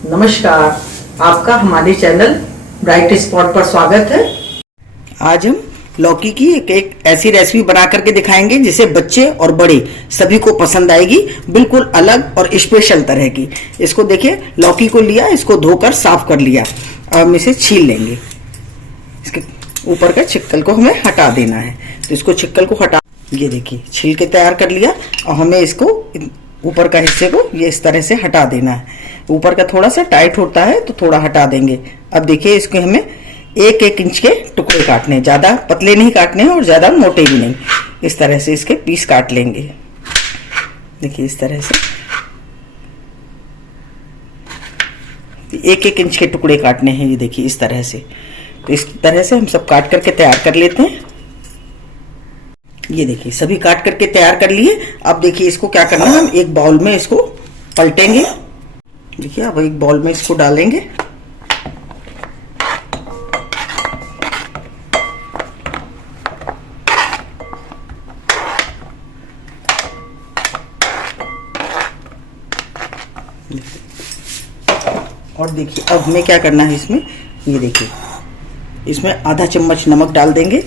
नमस्कार, आपका हमारे चैनल ब्राइट स्पॉट पर स्वागत है। आज हम लौकी की एक ऐसी रेसिपी बना करके दिखाएंगे जिसे बच्चे और बड़े सभी को पसंद आएगी। बिल्कुल अलग और स्पेशल तरह की। इसको देखिए, लौकी को लिया, इसको धोकर साफ कर लिया। अब हम इसे छील लेंगे। इसके ऊपर का छिक्कल को हमें हटा देना है, तो इसको छिक्कल को हटा, ये देखिए छील के तैयार कर लिया। और हमें इसको ऊपर का हिस्से को ये इस तरह से हटा देना है। ऊपर का थोड़ा सा टाइट होता है तो थोड़ा हटा देंगे। अब देखिए, इसको हमें 1-1 इंच के टुकड़े काटने हैं, ज्यादा पतले नहीं काटने हैं और ज्यादा मोटे भी नहीं। इस तरह से इसके पीस काट लेंगे। देखिए इस तरह से 1-1 इंच के टुकड़े काटने हैं। ये देखिए इस तरह से। तो इस तरह से हम सब काट करके तैयार कर लेते हैं। ये देखिए सभी काट करके तैयार कर लिए। अब देखिए इसको क्या करना है, हम एक बाउल में इसको पलटेंगे। देखिए अब एक बाउल में इसको डालेंगे। और देखिए अब हमें क्या करना है इसमें, ये देखिए इसमें आधा चम्मच नमक डाल देंगे,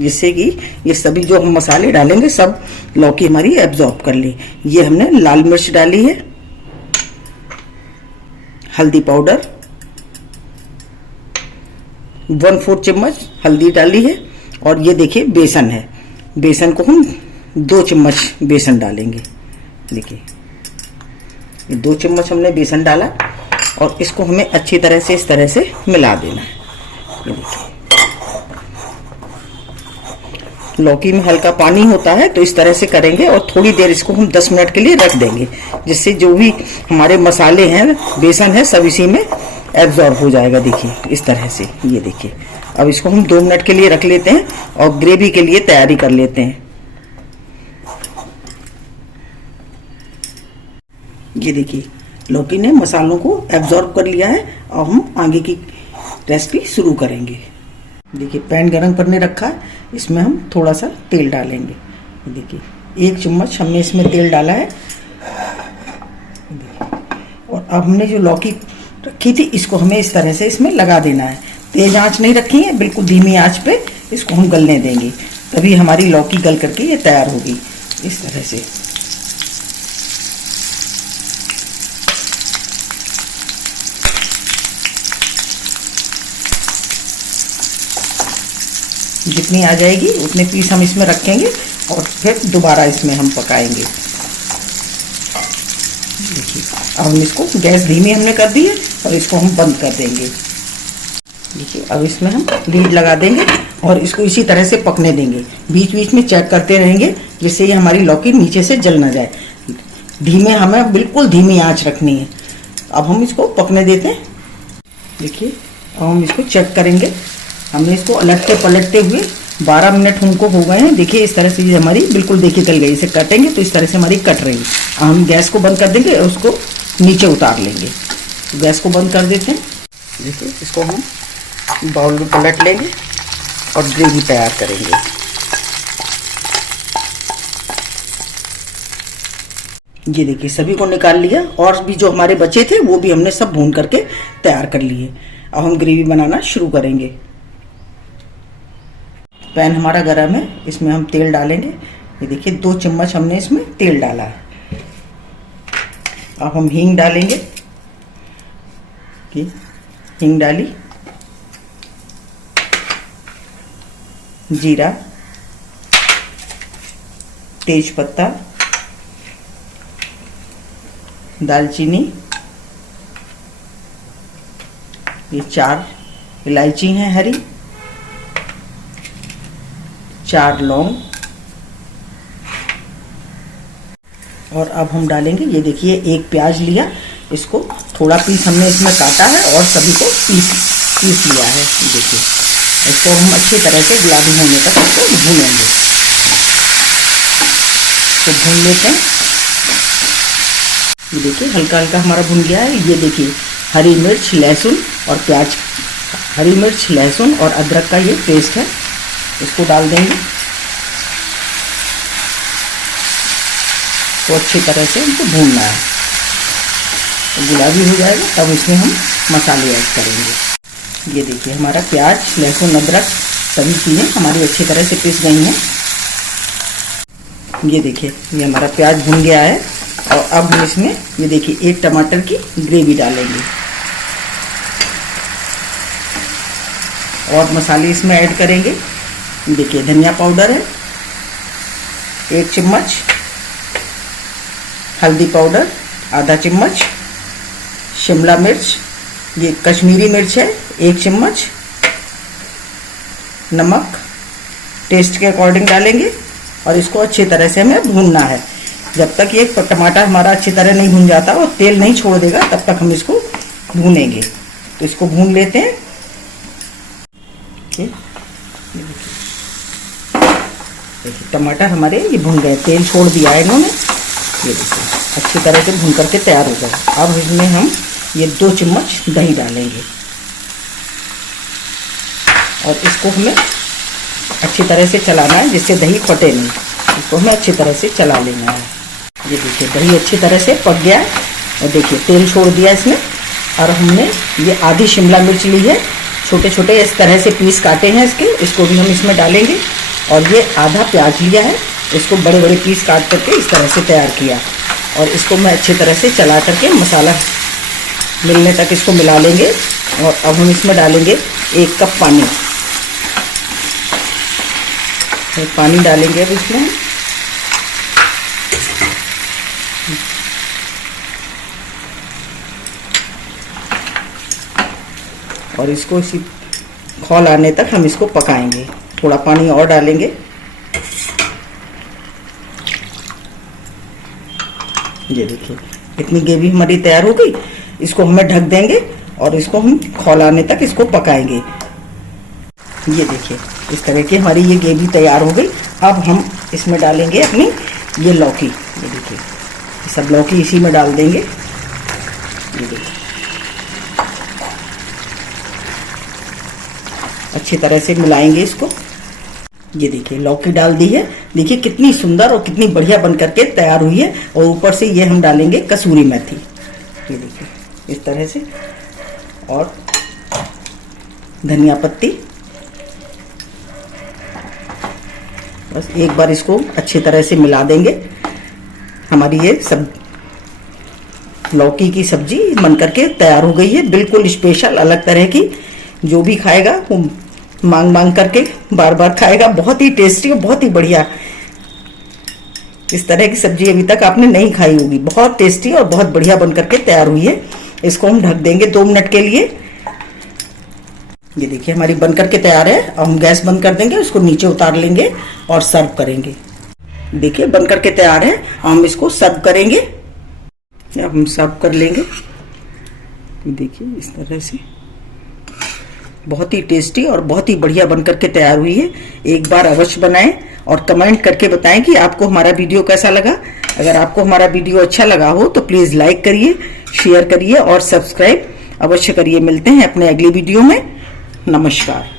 जिससे कि ये सभी जो हम मसाले डालेंगे सब लौकी हमारी एब्जॉर्ब कर ले। ये हमने लाल मिर्च डाली है, हल्दी पाउडर 1/4 चम्मच हल्दी डाली है। और ये देखिए बेसन है, बेसन को हम 2 चम्मच बेसन डालेंगे। देखिए ये 2 चम्मच हमने बेसन डाला और इसको हमें अच्छी तरह से इस तरह से मिला देना है। ये देखिए लौकी में हल्का पानी होता है, तो इस तरह से करेंगे और थोड़ी देर इसको हम 10 मिनट के लिए रख देंगे, जिससे जो भी हमारे मसाले हैं, बेसन है, सब इसी में एब्जॉर्ब हो जाएगा। देखिए इस तरह से। ये देखिए अब इसको हम 2 मिनट के लिए रख लेते हैं और ग्रेवी के लिए तैयारी कर लेते हैं। ये देखिए लौकी ने मसालों को एब्जॉर्ब कर लिया है। और हम आगे की रेसिपी शुरू करेंगे। देखिए पैन गरम करने रखा है, इसमें हम थोड़ा सा तेल डालेंगे। देखिए 1 चम्मच हमने इसमें तेल डाला है। और अब हमने जो लौकी रखी थी इसको हमें इस तरह से इसमें लगा देना है। तेज आंच नहीं रखी है, बिल्कुल धीमी आंच पे इसको हम गलने देंगे, तभी हमारी लौकी गल करके ये तैयार होगी। इस तरह से जितनी आ जाएगी उतने पीस हम इसमें रखेंगे और फिर दोबारा इसमें हम पकाएंगे। देखिए अब हम इसको गैस धीमी हमने कर दी है और इसको हम बंद कर देंगे। देखिए अब इसमें हम लीड लगा देंगे और इसको इसी तरह से पकने देंगे। बीच बीच में चेक करते रहेंगे, जिससे ये हमारी लौकी नीचे से जल ना जाए। धीमे, हमें बिल्कुल धीमी आंच रखनी है। अब हम इसको पकने देते हैं। देखिए अब हम इसको चेक करेंगे। हमने इसको उलटते पलटते हुए 12 मिनट हमको हो गए हैं। देखिए इस तरह से ये हमारी बिल्कुल देखिए गल गई। इसे काटेंगे तो इस तरह से हमारी कट रही। अब हम गैस को बंद कर देंगे और उसको नीचे उतार लेंगे। तो गैस को बंद कर देते हैं। देखिए इसको हम बाउल में पलट लेंगे और ग्रेवी तैयार करेंगे। ये देखिए सभी को निकाल लिया और भी जो हमारे बचे थे वो भी हमने सब भून करके तैयार कर लिए। अब हम ग्रेवी बनाना शुरू करेंगे। पैन हमारा गरम है, इसमें हम तेल डालेंगे। ये देखिए 2 चम्मच हमने इसमें तेल डाला है। अब हम हींग डालेंगे। हींग डाली, जीरा, तेज पत्ता, दालचीनी, ये 4 इलायची हैं हरी, 4 लौंग। और अब हम डालेंगे, ये देखिए 1 प्याज लिया, इसको थोड़ा पीस हमने इसमें काटा है और सभी को पीस लिया है। देखिए इसको हम अच्छी तरह से गुलाबी होने तक इसको भूनेंगे। तो भून लेते हैं। ये देखिए हल्का हल्का हमारा भुन गया है। ये देखिए हरी मिर्च, लहसुन और प्याज, हरी मिर्च, लहसुन और अदरक का ये पेस्ट है, इसको डाल देंगे। तो अच्छी तरह से इनको भूनना है। गुलाबी हो जाएगा तब इसमें हम मसाले ऐड करेंगे। ये देखिए हमारा प्याज, लहसुन, अदरक सभी चीज़ें हमारी अच्छी तरह से पिस गई हैं। ये देखिए ये हमारा प्याज भुन गया है और अब हम इसमें ये देखिए 1 टमाटर की ग्रेवी डालेंगे और मसाले इसमें ऐड करेंगे। देखिए धनिया पाउडर है 1 चम्मच, हल्दी पाउडर आधा चम्मच, शिमला मिर्च ये कश्मीरी मिर्च है 1 चम्मच, नमक टेस्ट के अकॉर्डिंग डालेंगे और इसको अच्छी तरह से हमें भूनना है। जब तक ये टमाटर हमारा अच्छी तरह नहीं भून जाता और तेल नहीं छोड़ देगा तब तक हम इसको भूनेंगे। तो इसको भून लेते हैं। देखिए टमाटर हमारे ये भून गए, तेल छोड़ दिया है इन्होंने। ये देखिए अच्छी तरह से भून करके तैयार हो गए। अब इसमें हम ये 2 चम्मच दही डालेंगे और इसको हमें अच्छी तरह से चलाना है जिससे दही फटे नहीं। इसको हमें अच्छी तरह से चला लेना है। ये देखिए दही अच्छी तरह से पक गया है और देखिए तेल छोड़ दिया इसमें। और हमने ये आधी शिमला मिर्च ली है, छोटे छोटे इस तरह से पीस काटे हैं इसको भी हम इसमें डालेंगे। और ये आधा प्याज लिया है, इसको बड़े बड़े पीस काट करके इस तरह से तैयार किया और इसको मैं अच्छी तरह से चला करके मसाला मिलने तक इसको मिला लेंगे। और अब हम इसमें डालेंगे 1 कप पानी। पानी डालेंगे अब इसमें। और इसको इसी खौल आने तक हम इसको पकाएंगे। थोड़ा पानी और डालेंगे। ये देखिए इतनी ग्रेवी हमारी तैयार हो गई। इसको हमें ढक देंगे और इसको हम खौल आने तक इसको पकाएंगे। ये देखिए इस तरह की हमारी ये ग्रेवी तैयार हो गई। अब हम इसमें डालेंगे अपनी ये लौकी। ये देखिए सब लौकी इसी में डाल देंगे। ये देखिए अच्छी तरह से मिलाएंगे इसको। ये देखिए लौकी डाल दी है। देखिए कितनी सुंदर और कितनी बढ़िया बन करके तैयार हुई है। और ऊपर से ये हम डालेंगे कसूरी मेथी। ये देखिए इस तरह से, और धनिया पत्ती। बस एक बार इसको अच्छी तरह से मिला देंगे। हमारी ये सब लौकी की सब्जी बन करके तैयार हो गई है। बिल्कुल स्पेशल अलग तरह की। जो भी खाएगा वो मांग मांग करके बार बार खाएगा। बहुत ही टेस्टी और बहुत ही बढ़िया। इस तरह की सब्जी अभी तक आपने नहीं खाई होगी। बहुत टेस्टी और बहुत बढ़िया बन करके तैयार हुई है। इसको हम ढक देंगे 2 मिनट के लिए। ये देखिए हमारी बन करके तैयार है। अब हम गैस बंद कर देंगे, उसको नीचे उतार लेंगे और सर्व करेंगे। देखिए बन करके तैयार है। हम इसको सर्व करेंगे। अब हम सर्व कर लेंगे। देखिए इस तरह से बहुत ही टेस्टी और बहुत ही बढ़िया बन करके तैयार हुई है। एक बार अवश्य बनाएं और कमेंट करके बताएं कि आपको हमारा वीडियो कैसा लगा। अगर आपको हमारा वीडियो अच्छा लगा हो तो प्लीज लाइक करिए, शेयर करिए और सब्सक्राइब अवश्य करिए। मिलते हैं अपने अगले वीडियो में। नमस्कार।